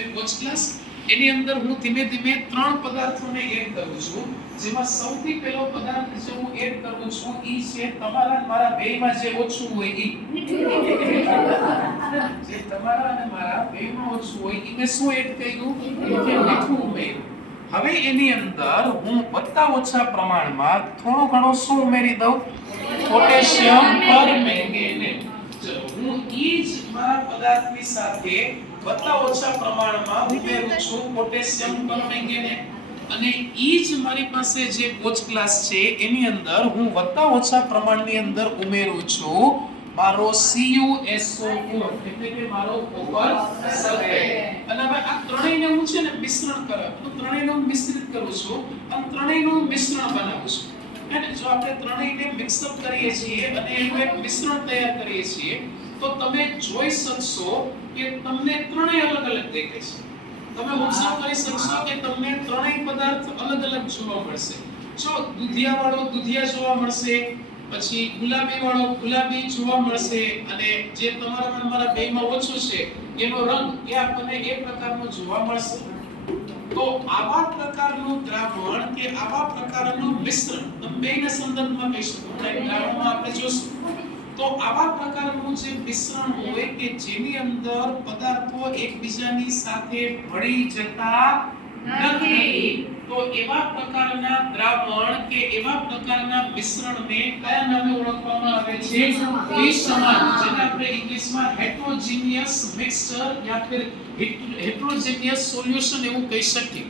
છે coach class. એની અંદર હું ધીમે ધીમે 3 પદાર્થોને એડ કરું છું, જેમાં સૌથી પહેલો પદાર્થ જે હું એડ કરું છું ઈ છે તમારા અને મારા બેયમાં જે ઓછું હોય ઈ. જે તમારા અને મારા બેયમાં ઓછું હોય ઈ મેં શું એડ કર્યું? મીઠું ઉમેર્યું. હવે એની અંદર હું વત્તા ઓછા પ્રમાણમાં થોડો ઘણો શું ઉમેરી દઉં? Potassium permanganate. ચલો હું ઈ જ મારા પદાર્થની સાથે વત્તા ઓછા પ્રમાણમાં ઉમેરું છું પોટેશિયમ પરમેંગેનેટ, અને ઈ જ મારી પાસે જે કોચ ક્લાસ છે એની અંદર હું વત્તા ઓછા પ્રમાણની અંદર ઉમેરું છું મારો CuSO4 એટલે કે મારો કોપર સલ્ફેટ. અને હવે આ ત્રણેયને હું છે ને મિશ્રણ કરું, તો ત્રણેયને હું મિશ્રિત કરું છું અને ત્રણેયનું મિશ્રણ બનાવું છું. અને જો આપણે ત્રણેયને મિક્સ અપ કરીએ છીએ અને એનું એક મિશ્રણ તૈયાર કરીએ છીએ તો તમે જોઈ શકશો કે તમને ત્રણેય અલગ અલગ દેખાય છે. તમે ઓબ્ઝર્વ કરી શકશો કે તમને ત્રણેય પદાર્થ અલગ અલગ જોવા મળશે. જો દુધિયા વાળો દુધિયા જોવા મળશે, પછી ગુલાબી વાળો ગુલાબી જોવા મળશે, અને જે તમારા અને મારા બેયમાં ઓછો છે એનો રંગ એ આપણને એ પ્રકારનો જોવા મળશે. તો આવા પ્રકારનું દ્રાવણ કે આવા પ્રકારનું મિશ્રણ તમે બેયના સંદર્ભમાં કહી શકો. દ્રાવણમાં આપણે જોશું તો આવા પ્રકારનું જે મિશ્રણ હોય કે જેની અંદર પદાર્થો એકબીજાની સાથે ભળી જતા નથી, તો એવા પ્રકારના દ્રાવણ કે એવા પ્રકારના મિશ્રણને કયા નામે ઓળખવામાં આવે છે? વિસમાન. જેને આપણે ઇંગ્લિશમાં હેટરોજીનિયસ મિક્સચર યા ફિર હેટરોજીનિયસ સોલ્યુશન એવું કહી શકીએ.